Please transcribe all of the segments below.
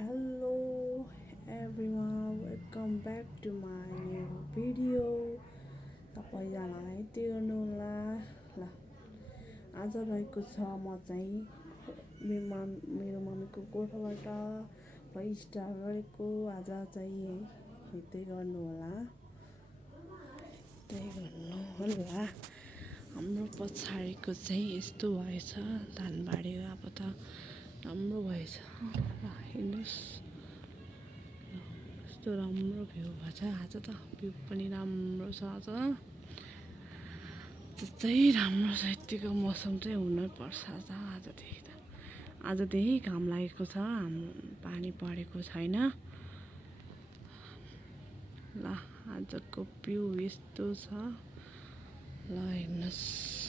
Hello everyone, welcome back to my new video. सबैजनालाई यति गर्नुहोला ल। आज रहेको छ म चाहिँ मेरो मम्मीको कोठाबाट स्टार्ट गरेको। आज चाहिँ यतै गर्नुहोला, हाम्रो पछाडिको चाहिँ यस्तो भएछ धानबाडी। अब त राम्रो भएछ ल, हेर्नुहोस् कस्तो राम्रो भ्यू भएछ। आज त भ्यू पनि राम्रो छ। आज त्यस्तै राम्रो छ। यतिको मौसम चाहिँ हुनैपर्छ। आजदेखि घाम लागेको छ, पानी परेको छैन ल। आजको भ्यू यस्तो छ ल, हेर्नुहोस्।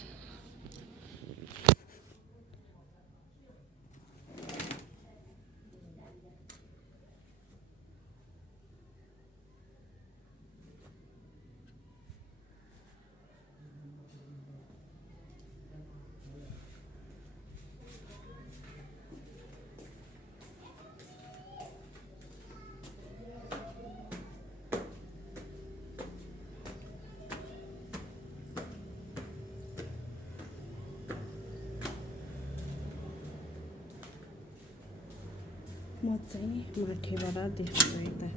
म चाहिँ माथिबाट देख्छु यता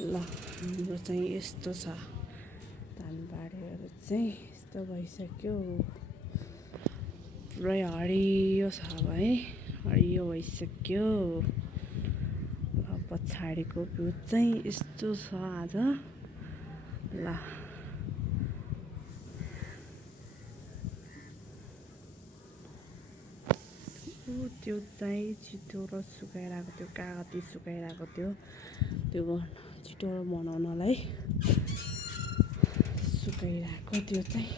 ल। हाम्रो चाहिँ यस्तो छ, धानबारीहरू चाहिँ यस्तो भइसक्यो। पुरै हरियो छ अब है, हरियो भइसक्यो। पछाडिको भ्यू चाहिँ यस्तो छ आज ल। त्यो चाहिँ छिटो सुकाइरहेको थियो, कागती सुकाइरहेको थियो। त्यो छिटो बनाउनलाई सुकाइरहेको त्यो चाहिँ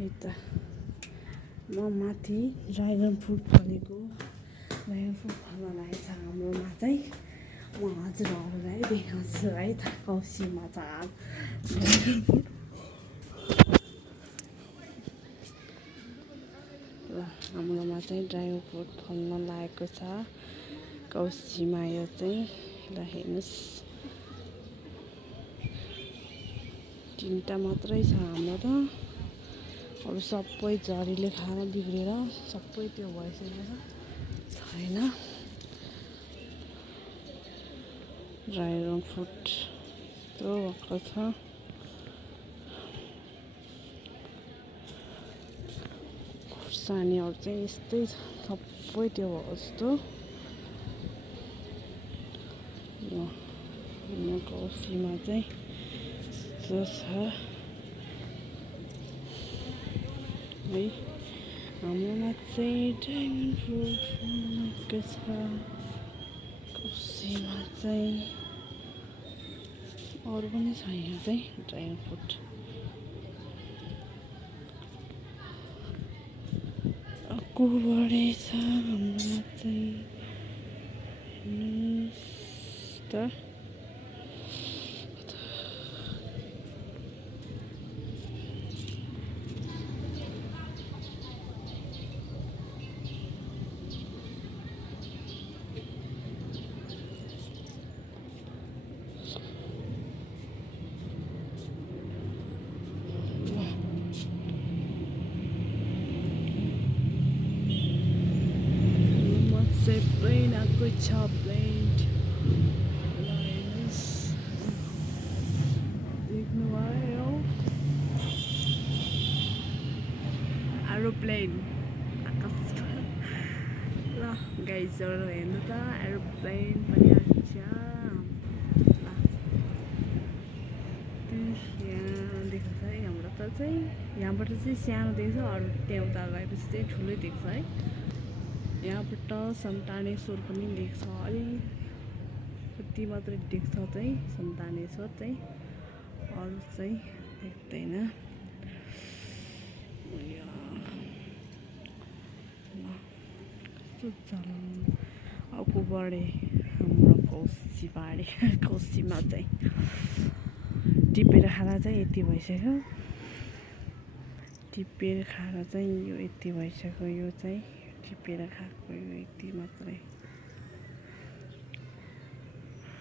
यता। म माथि ड्रागन फ्रुट फलेको, ड्रागन फ्रुट फल्न लागेको छ हाम्रोमा चाहिँ। म हजुरहरूलाई देखाउँछु है त, कौसीमा छ ड्रागन फ्रुट ल। हाम्रोमा चाहिँ ड्रागन फ्रुट फल्न लागेको छ कौसीमा। यो चाहिँ ल हेर्नुहोस्, 3टा मात्रै छ हाम्रो त। अरू सबै झरीले खाएर बिग्रेर सबै त्यो भइसकेको छैन। ड्रागन फ्रुट यस्तो भएको छ। खुर्सानीहरू चाहिँ यस्तै छ, सबै त्यो भएको जस्तो। कौसीमा चाहिँ यस्तो छ है। हाम्रोमा चाहिँ ड्रागन फ्रुट फलेको छ कौसीमा चाहिँ। अरू पनि छ यहाँ चाहिँ ड्रागन फ्रुट। अर्को बढेछ हाम्रोमा चाहिँ, हेर्नुहोस् त। प्लेन आएको छ, प्लेन देख्नुभयो, एरोप्लेन आकाशमा ल। गाइजहरू हेर्नु त, एरोप्लेन पनि आएको छ ल। यहाँ देख्छ है, हाम्रो त चाहिँ यहाँबाट चाहिँ सानो देख्छ, अरू त्यहाँ उता गएपछि चाहिँ ठुलै देख्छ है। यहाँबाट सन्तानेश्वर पनि देख्छ, अलिक यति मात्रै देख्छ चाहिँ सन्तानेश्वर चाहिँ, अरू चाहिँ देख्दैन। अर्को बढे हाम्रो कौसीबारी। कौसीमा चाहिँ टिपेर खाँदा चाहिँ यति भइसक्यो। टिपेर खाएर चाहिँ यो यति भइसक्यो। यो चाहिँ टिपेर खाएको, यो यति मात्रै।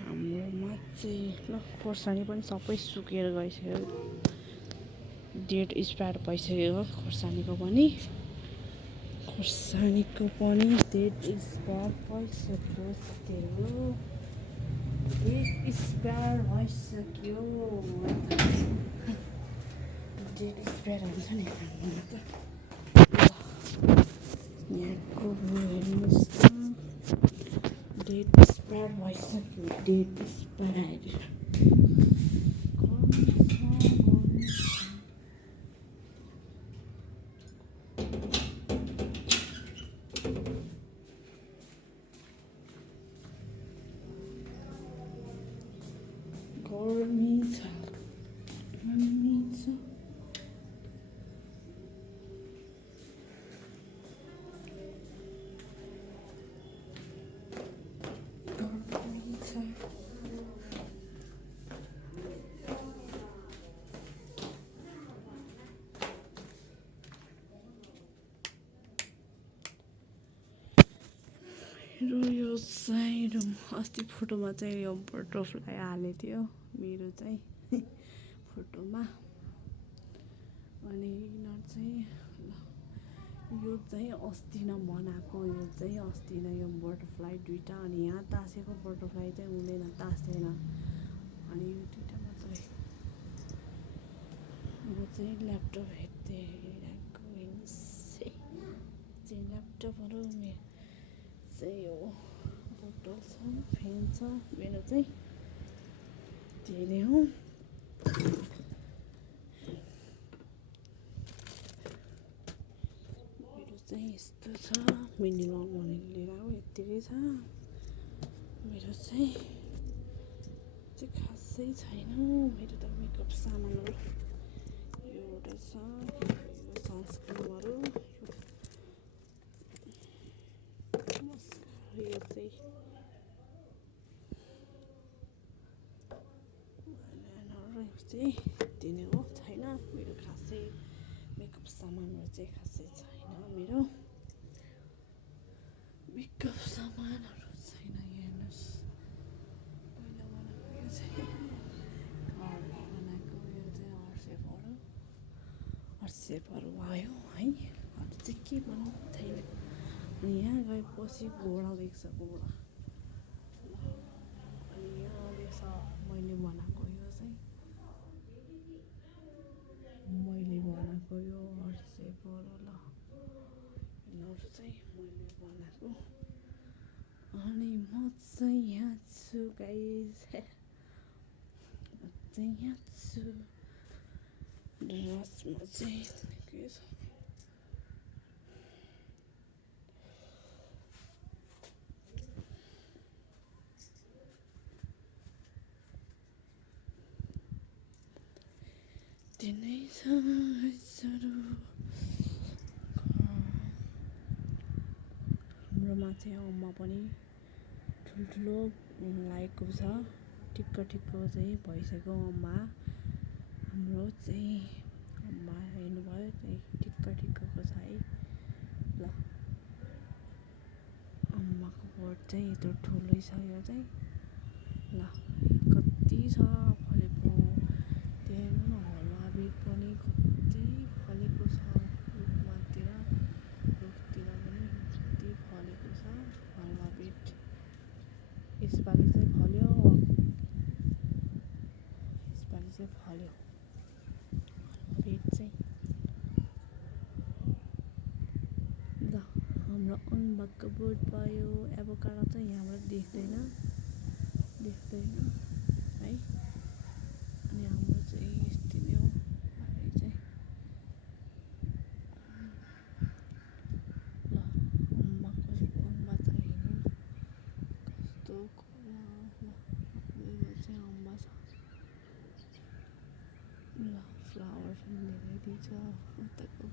हाम्रोमा चाहिँ ल खोर्सानी पनि सबै सुकेर गइसक्यो, डेट एक्सपायर भइसक्यो खोर्सानीको पनि डेट एक्सपायर भइसक्यो, डेट एक्सपायर भइसक्यो। डेट एक्सपायर हुन्छ नि खानुमा त। यहाँको हेर्नुहोस् त, डेट एक्सपायर भइसक्यो, डेट एक्सपायर। गर्मी छ, गर्मी छ। यो साइड अस्ति फोटोमा चाहिँ यो बटरफ्लाई हालेको थियो मेरो चाहिँ फोटोमा। अनि यिनीहरू चाहिँ यो चाहिँ अस्ति नै बनाएको, यो चाहिँ अस्ति नै यो बटरफ्लाई दुइटा। अनि यहाँ तासेको बटरफ्लाई चाहिँ हुँदैन, तास्दैन। अनि यो दुइटा मात्रै। म चाहिँ ल्यापटप हेरिरहेको चाहिँ ल्यापटपहरू चाहिँ यो बोतल छ, फ्यान छ मेरो चाहिँ, त्यही नै हो। मेरो चाहिँ यस्तो छ, मिनिमम भनेर लिएर आऊ यत्तिकै छ। मेरो चाहिँ खासै छैन, मेरो त मेकअप सामानहरू यो एउटा छ, यो सनस्क्रिमहरू, यो चाहिँ चाहिँ यति नै हो, छैन मेरो खासै मेकअप सामानहरू चाहिँ खासै छैन। मेरो मेकअप सामानहरू छैन। हेर्नुहोस्, पहिला बनाएको यो चाहिँ घरमा बनाएको, यो चाहिँ हर्सेपहरू आयो है। अरू चाहिँ के बनाएको छैन। अनि यहाँ गएपछि घोडा देख्छ, घोडा। अनि यहाँ देख्छ मैले बनाएको, यो चाहिँ मैले बनाएको यो हर्सेपहरू। ल यिनीहरू चाहिँ मैले बनाएको। अनि म चाहिँ यहाँ छु गाइस, म चाहिँ यहाँ छु। रसमा चाहिँ के छ, तिनै छ हाम्रोमा चाहिँ अम्मा पनि ठुल्ठुलो लागेको छ, ठिक्क चाहिँ भइसक्यो अम्मा। हाम्रो चाहिँ अम्मा हेर्नुभयो चाहिँ ठिक्कको छ है। ल अम्माको बोट चाहिँ यत्रो ठुलै छ, यो चाहिँ ल कति छ फलेको। त्यहाँ हलुवा बिट पनि कति फलेको छ, रुखतिर पनि कति फलेको छ हलुवा बिट। यसपालि चाहिँ फल्यो, फल्यो बिट चाहिँ। ल हाम्रो अनबक्क बोट भयो। एभोकाडो चाहिँ यहाँबाट देख्दैन है। अनि हाम्रो चाहिँ यस्तै नै हो चाहिँ। ल अम्मा चाहिँ हेर्नु कस्तो खोला। यो चाहिँ अम्मा छ। ल फ्लावर पनि धेरै दिन्छ उताको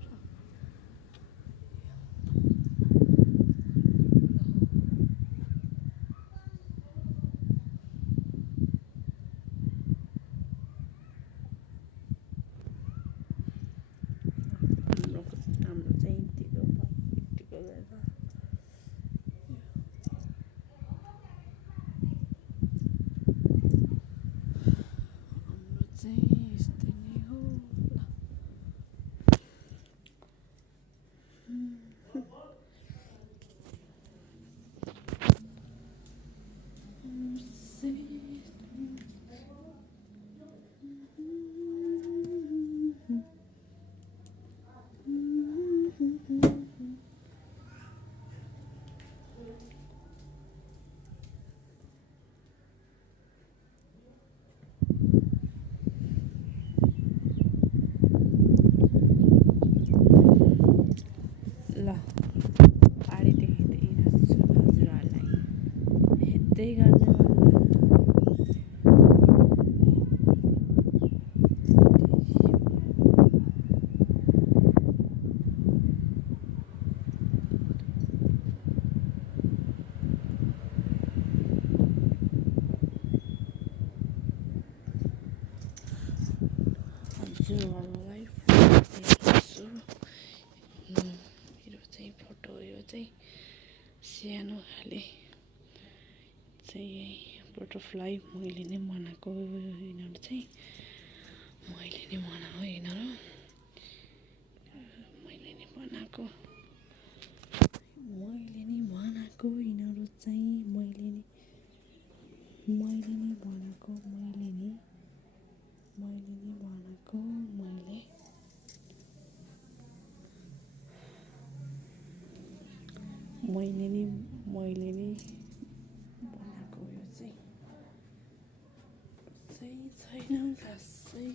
त्यही गर्ने हजुरहरूलाई देखाउँछु मेरो चाहिँ फोटो यो चाहिँ सानो खाले चाहिँ यही बटरफ्लाई मैले नै बनाएको यिनीहरू चाहिँ मैले नै बनाएको यिनीहरू मैले नै बनाएको यिनीहरू चाहिँ मैले नै बनाएको मैले नै बनाएको मैले नै बनाएको यो चाहिँ छैन खासै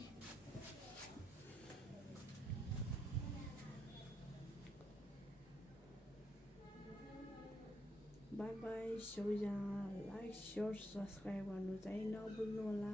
बाई बाई सबैजना लाइक सेयर सब्सक्राइब गर्नु चाहिँ नभुल्नु होला।